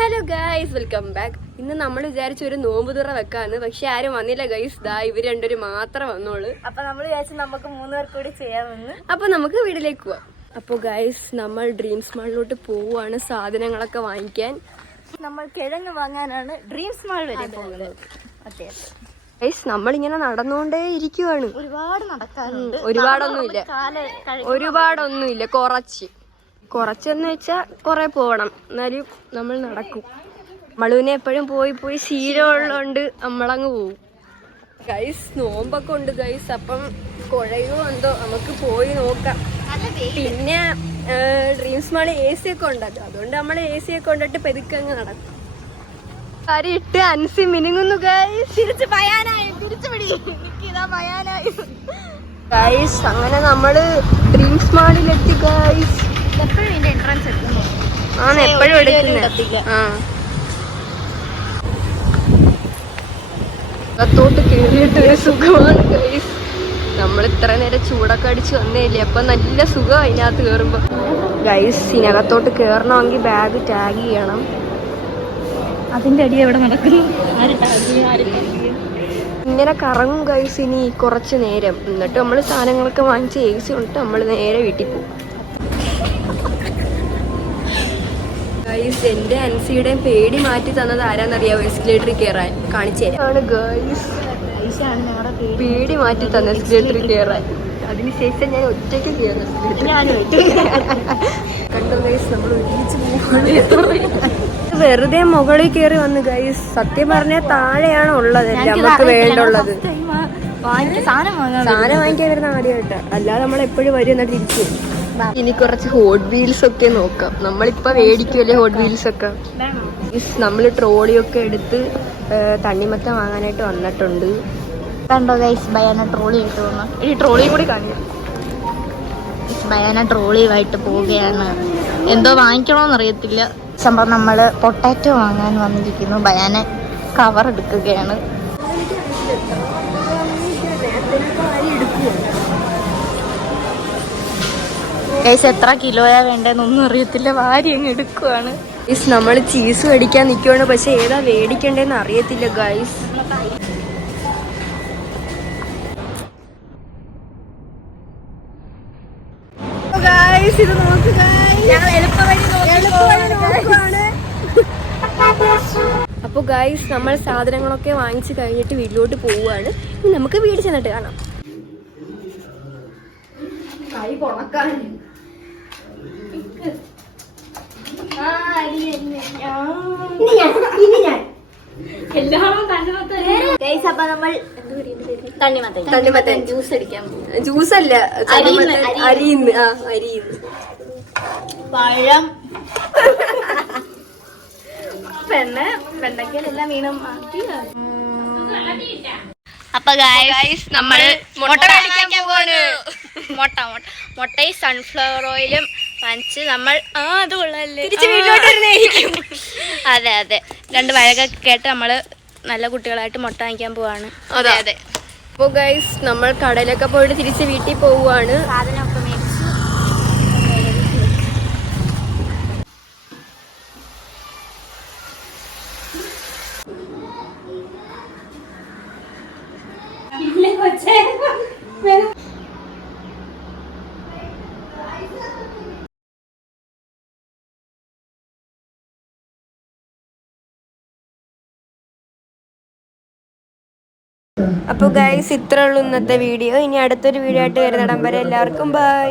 Hello guys, welcome back. ഇന്ന് നമ്മൾ വിചാരിച്ച ഒരു നോമ്പ് തുറ വെക്കാന്ന്, പക്ഷെ ആരും വന്നില്ല ഗൈസ്. ഇവർ രണ്ടുപേരും മാത്രം വന്നോളൂ. അപ്പൊ നമ്മൾ വിചാരിച്ചു നമുക്ക് 3 പേർ കൂടി ചെയ്യാമെന്ന്. അപ്പൊ നമുക്ക് വീട്ടിലേക്ക് പോവാം. അപ്പോൾ ഗൈസ്, നമ്മൾ ഡ്രീംസ് മാളിലോട്ട് പോവാണ് സാധനങ്ങളൊക്കെ വാങ്ങിക്കാൻ. നമ്മൾ കിഴങ്ങ് വാങ്ങാനാണ് ഡ്രീംസ് മാൾ വരെ പോകുന്നത്. അതെ ഗൈസ്, നമ്മളിങ്ങനെ നടന്നുകൊണ്ടേ ഇരിക്കുവാണ്. ഒരുപാട് നടക്കാറുണ്ട്. ഒരുപാടൊന്നുമില്ല, കുറച്ചെന്ന് വെച്ചാൽ കുറെ പോകണം, എന്നാലും നമ്മൾ നടക്കും. നമ്മളുവിനെ എപ്പോഴും പോയി ശീലമുള്ളതുകൊണ്ട് നമ്മളങ്ങ് പോവും. ഗൈസ്, നോമ്പൊക്കെ ഉണ്ട് ഗൈസ്. അപ്പം കുഴയോ എന്തോ, നമുക്ക് പോയി നോക്കാം. പിന്നെ ഡ്രീംസ് മാള് AC ഒക്കെ ഉണ്ടാക്കും, അതുകൊണ്ട് നമ്മൾ AC ഒക്കെ കൊണ്ടിട്ട് പെതുക്കെ അങ്ങ് നടക്കും. ഇട്ട് അൻസി മിനുങ്ങുന്നു ഗൈസ്. ഗൈസ്, അങ്ങനെ നമ്മള് ഡ്രീംസ് മാളിലെത്തി ഗൈസ്. എപ്പോഴും ഇതിന്റെ എൻട്രൻസ് എടുക്കുന്നു. എപ്പോഴും എടുക്കുന്നത്. അകത്തോട്ട് കേറിയിട്ട് ഒരു സുഖമാണ് ഗൈസ്. നമ്മൾ ഇത്ര നേരം ചൂടൊക്കെ അടിച്ച് വന്നേല്ലേ, അപ്പൊ നല്ല സുഖം അതിനകത്ത് കേറുമ്പോ. ഗൈസ്, ഇതിനകത്തോട്ട് കേറണമെങ്കിൽ ബാഗ് ടാഗ് ചെയ്യണം. അതിന്റെ അടി എവിടെ നടക്കുന്നു? ഇങ്ങനെ കറങ്ങും ഗൈസ് ഇനി കുറച്ച് നേരം. എന്നിട്ട് നമ്മൾ സാധനങ്ങളൊക്കെ വാങ്ങിച്ച് AC കൊണ്ടിട്ട് നമ്മൾ നേരെ വീട്ടിൽ പോകും. ഗൈസ്, എന്റെ അൻസിയുടെയും പേടി മാറ്റി തന്നത് ആരാന്നറിയാവോ? എസ്കലേറ്ററിൽ കയറാൻ കാണിച്ചു തരാം ഗൈസ്. പേടി മാറ്റി തന്നെ എസ്കലേറ്ററിൽ കയറാൻ. അതിനുശേഷം ഞാൻ ഒറ്റയ്ക്ക് കയറുന്നു. കണ്ടോ ഗൈസ്, നമ്മൾ ഒരുമിച്ച് പോവാണ്. വെറുതെ മുകളിൽ കയറി വന്നു ഗൈസ്. സത്യം പറഞ്ഞാൽ താഴെയാണ് ഉള്ളത് നമുക്ക് വേണ്ടുള്ളത്. സാധനം വാങ്ങിക്കാൻ വരുന്ന ആദ്യമായിട്ട്, അല്ലാതെ നമ്മൾ എപ്പോഴും വരും എന്നിട്ട് തിരിച്ചു. ഇനി കുറച്ച് ഹോട്ട് വീൽസ് ഒക്കെ നോക്കാം. നമ്മളിപ്പോ മേടിക്കുമല്ലേ ഹോട്ട് വീൽസ് ഒക്കെ. നമ്മൾ ട്രോളിയൊക്കെ എടുത്ത് തണ്ണിമത്തം വാങ്ങാനായിട്ട് വന്നിട്ടുണ്ട്. കണ്ടോ ഗൈസ്, ബയാന ട്രോളി ആയിട്ട് വന്നു. ഈ ട്രോളിയും കൂടി കാണും. ബയാന ട്രോളിയുമായിട്ട് പോവുകയാണ്. എന്തോ വാങ്ങിക്കണോന്ന് അറിയത്തില്ല. സംഭവം നമ്മള് പൊട്ടാറ്റോ വാങ്ങാൻ വന്നിരിക്കുന്നു. ബയാന കവർ എടുക്കുകയാണ്. ഗൈസ്, എത്ര കിലോയാ വേണ്ടെന്നൊന്നും അറിയത്തില്ല, വാരി അങ്ങ് എടുക്കുവാണ്. ഗൈസ്, നമ്മൾ ചീസ് മേടിക്കാൻ നിൽക്കുവാണ്, പക്ഷെ ഏതാ മേടിക്കണ്ടേന്ന് അറിയത്തില്ല ഗൈസ്. ഇത് നോക്ക് അപ്പോൾ ഗൈസ്, നമ്മൾ സാധനങ്ങളൊക്കെ വാങ്ങിച്ച് കഴിഞ്ഞിട്ട് വീട്ടിലോട്ട് പോവുകയാണ്. ഇനി നമുക്ക് വീട് ചെന്നിട്ട് കാണാം. കൈ പൊണക്കാൻ തണ്ണിമത്തൻ ജ്യൂസ് അടിക്കാൻ പോകും. ജ്യൂസല്ല, അരിയുന്ന് പഴം വെണ്ടക്കയിലെല്ലാം വീണം ആക്കി. അപ്പൊ ഗൈസ്, നമ്മള് മുട്ട മേടിക്കാൻ പോവാണ്. മുട്ടയും സൺഫ്ലവർ ഓയിലും വാങ്ങിച്ച് നമ്മൾ അത് കൊള്ളല്ലേ അതെ 2 വഴകൊക്കെ കേട്ട് നമ്മള് നല്ല കുട്ടികളായിട്ട് മുട്ട വാങ്ങിക്കാൻ പോവാണ്. അതെ. അപ്പൊ ഗൈസ്, നമ്മൾ കടയിലൊക്കെ പോയിട്ട് തിരിച്ച് വീട്ടിൽ പോവുകയാണ്. സാധനമൊക്കെ മേടിച്ചു. അപ്പോൾ ഗൈസ്, ഇത്രേ ഉള്ളൂ ഇന്നത്തെ വീഡിയോ. ഇനി അടുത്തൊരു വീഡിയോ ആയിട്ട് വരുന്നിടം വരെ എല്ലാവർക്കും ബൈ.